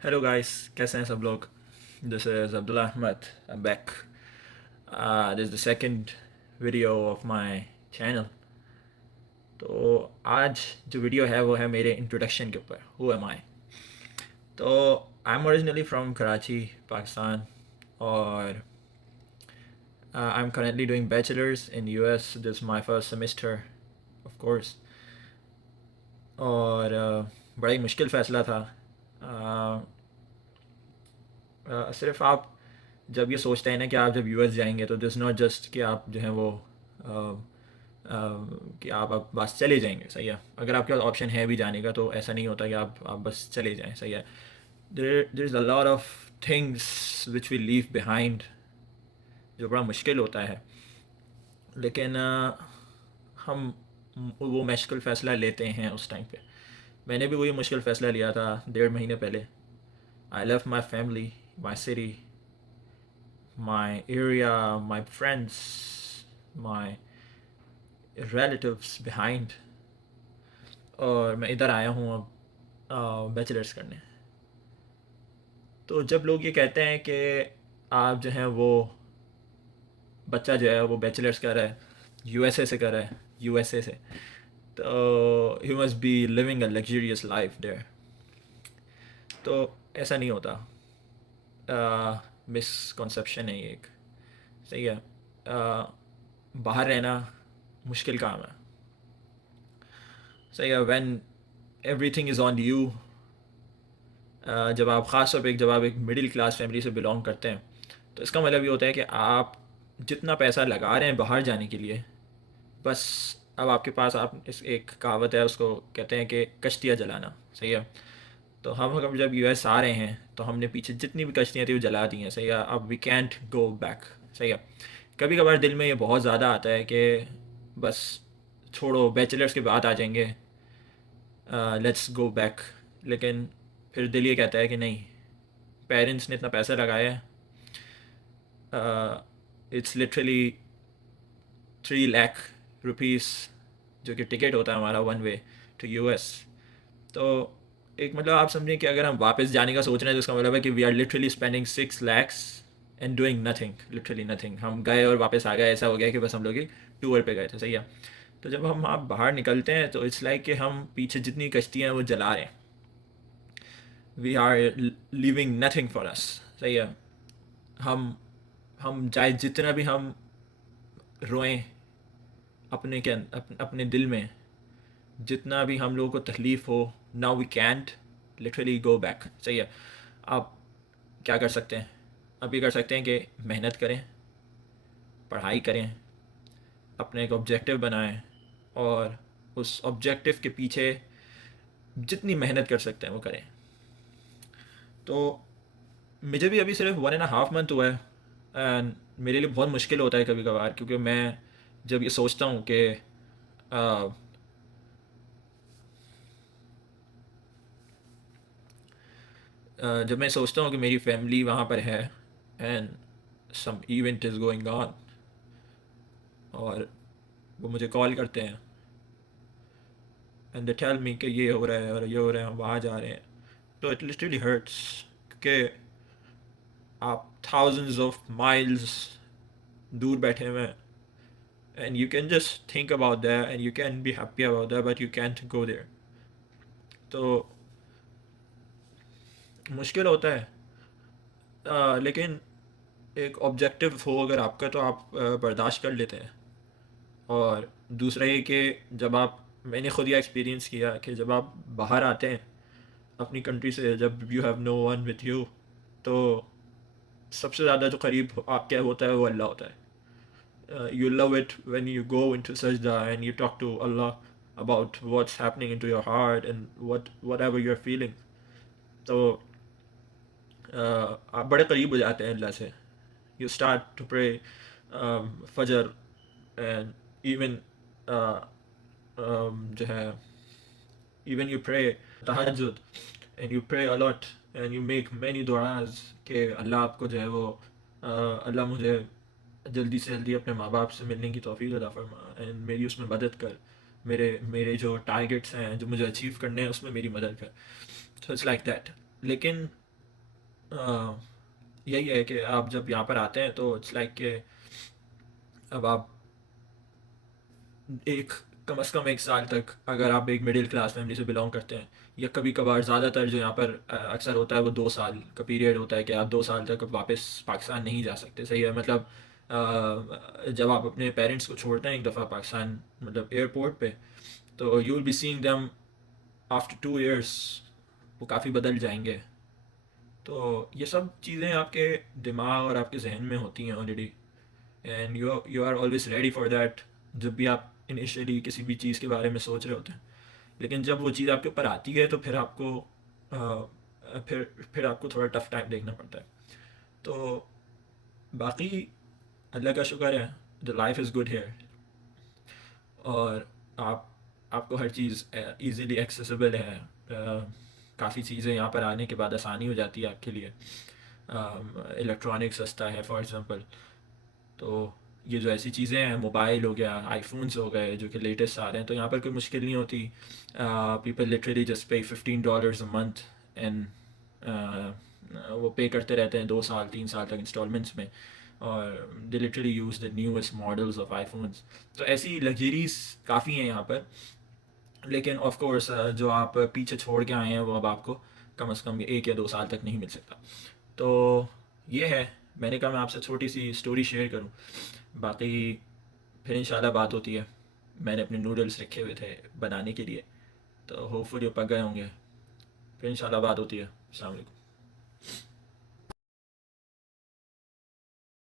Hello guys, कैसे हैं सब लोग। This is Abdullah Ahmed, I am back. This is the second video of my channel. तो आज जो वीडियो है वो है मेरे इंट्रोडक्शन के ऊपर, हु एम आई। तो I am originally from Karachi, Pakistan, और I am currently doing bachelors in US. This my first semester, of course. और बड़ा ही मुश्किल फ़ैसला था। uh, सिर्फ आप जब ये सोचते हैं ना कि आप जब यूएस जाएंगे तो दिस नॉट जस्ट कि आप जो है वो कि आप बस चले जाएंगे, सही है। अगर आपके पास ऑप्शन है भी जाने का तो ऐसा नहीं होता कि आप बस चले जाएं, सही है। There is a lot of things which we leave behind, जो बड़ा मुश्किल होता है। लेकिन हम वो मुश्किल फ़ैसला लेते हैं उस टाइम पे। मैंने भी वही मुश्किल फ़ैसला लिया था 1.5 महीने पहले। I left my family, my city, my area, my friends, my relatives behind, और मैं इधर आया हूँ अब बैचलर्स करने। तो जब लोग ये कहते हैं कि आप जो हैं वो बच्चा जो है वो बैचलर्स कर रहा है, यूएसए से कर रहा है, यूएसए से, तो you must be living a luxurious life there. तो ऐसा नहीं होता। मिसकॉन्सेप्शन है ये एक, सही है। बाहर रहना मुश्किल काम है, सही है। When everything is on you, जब आप ख़ास तौर पे जब आप एक मिडिल क्लास फैमिली से बिलोंग करते हैं तो इसका मतलब ये होता है कि आप जितना पैसा लगा रहे हैं बाहर जाने के लिए, बस अब आपके पास, आप इस एक कहावत है उसको कहते हैं कि कश्तियाँ जलाना, सही है। तो हम जब यूएस आ रहे हैं तो हमने पीछे जितनी भी कश्तियाँ थी वो जला दी हैं, सही है। अब वी कैंट गो बैक, सही है। कभी कभार दिल में ये बहुत ज़्यादा आता है कि बस छोड़ो, बैचलर्स के बाद आ जाएंगे, लेट्स गो बैक। लेकिन फिर दिल ये कहता है कि नहीं, पेरेंट्स ने इतना पैसा लगाया है, इट्स लिटरली 3 लाख रुपीज़ जो कि टिकट होता है हमारा वन वे टू यूएस। तो एक मतलब आप समझें कि अगर हम वापस जाने का सोच रहे हैं तो इसका मतलब है कि we are literally spending 6 lakhs and doing nothing, literally nothing. हम गए और वापस आ गए, ऐसा हो गया कि बस हम लोग एक टूर पे गए थे, सही है। तो जब हम आप बाहर निकलते हैं तो इट्स लाइक कि हम पीछे जितनी कश्तियाँ हैं वो जला रहे हैं। We are living nothing for us, सही है। हम हम चाहे जितना भी हम रोएं अपने दिल में, जितना भी हम लोगों को तकलीफ़ हो, now we can't literally go back, सही है। आप क्या कर सकते हैं? आप ये कर सकते हैं कि मेहनत करें, पढ़ाई करें, अपने एक ऑब्जेक्टिव बनाएं, और उस ऑब्जेक्टिव के पीछे जितनी मेहनत कर सकते हैं वो करें। तो मुझे भी अभी सिर्फ 1.5 मंथ हुआ है, एंड मेरे लिए बहुत मुश्किल होता है कभी कभार, क्योंकि मैं जब ये सोचता हूँ कि जब मैं सोचता हूँ कि मेरी फैमिली वहाँ पर है and some event is going on, और वो मुझे कॉल करते हैं एंड दे टेल मी कि ये हो रहा है और ये हो रहा है, हम वहाँ जा रहे हैं, तो इट लिटरली हर्ट्स कि आप thousands ऑफ माइल्स दूर बैठे हुए हैं, and you can just think about that and you can be happy about that, but you can't go there. तो मुश्किल होता है। लेकिन एक ऑब्जेक्टिव हो अगर आपका तो आप बर्दाश्त कर लेते हैं। और दूसरा ये कि जब आप, मैंने खुद यह एक्सपीरियंस किया कि जब आप बाहर आते हैं अपनी कंट्री से, जब you have no one with you, तो सबसे ज़्यादा जो करीब आपके होता है वो अल्लाह होता है। You love it when you go into sajda and you talk to Allah about what's happening into your heart and whatever you're feeling. तो आप बड़े करीब हो जाते हैं अल्लाह से। You start to pray फजर, and even जो है, even you pray tahajjud, and you pray a lot and you make many du'as कि अल्लाह आपको जो है वो अल्लाह मुझे जल्दी से जल्दी अपने माँ बाप से मिलने की तौफीक अता फरमा, एंड मेरी उसमें मदद कर, मेरे मेरे जो टारगेट्स हैं जो मुझे अचीव करने हैं उसमें मेरी मदद कर। तो इट्स लाइक दैट। लेकिन अ, यही है कि आप जब यहाँ पर आते हैं तो इट्स लाइक कि अब आप एक कम से कम 1 साल तक, अगर आप एक मिडिल क्लास फैमिली से बिलोंग करते हैं, या कभी कभार ज़्यादातर जो यहाँ पर अक्सर होता है वो 2 साल का पीरियड होता है कि आप 2 साल तक वापस पाकिस्तान नहीं जा सकते। सही है, मतलब जब आप अपने पेरेंट्स को छोड़ते हैं एक दफ़ा पाकिस्तान, मतलब एयरपोर्ट पे, तो you will be seeing them after 2 years, वो काफ़ी बदल जाएंगे। तो ये सब चीज़ें आपके दिमाग और आपके जहन में होती हैं already, and you are always ready for that जब भी आप इनिशियली किसी भी चीज़ के बारे में सोच रहे होते हैं। लेकिन जब वो चीज़ आपके ऊपर आती है तो फिर आपको फिर आपको थोड़ा टफ टाइम देखना पड़ता है। तो बाकी अल्लाह का शुक्र है, the life is good here, और आप आपको हर चीज़ इजीली एक्सेसिबल है। काफ़ी चीज़ें यहाँ पर आने के बाद आसानी हो जाती है आपके लिए। इलेक्ट्रॉनिक सस्ता है फॉर एग्ज़ाम्पल। तो ये जो ऐसी चीज़ें हैं, मोबाइल हो गया, आईफोन्स हो गए जो कि लेटेस्ट आ रहे हैं, तो यहाँ पर कोई मुश्किल नहीं होती। पीपल लिटरली जस्ट पे $15 अ मंथ, एंड वो पे करते रहते हैं 2 साल 3 साल तक इंस्टॉलमेंट्स में, और they literally use the newest models of iPhones. तो ऐसी लग्जरीज काफ़ी हैं यहाँ पर। लेकिन ऑफ कोर्स जो आप पीछे छोड़ के आए हैं वो अब आपको कम से कम 1 या 2 साल तक नहीं मिल सकता। तो ये है, मैंने कहा मैं आपसे छोटी सी स्टोरी शेयर करूं। बाकी फिर इंशाल्लाह बात होती है। मैंने अपने नूडल्स रखे हुए थे बनाने के लिए, तो होपफुली वो पक गए होंगे। फिर इंशाल्लाह बात होती है। अस्सलाम वालेकुम।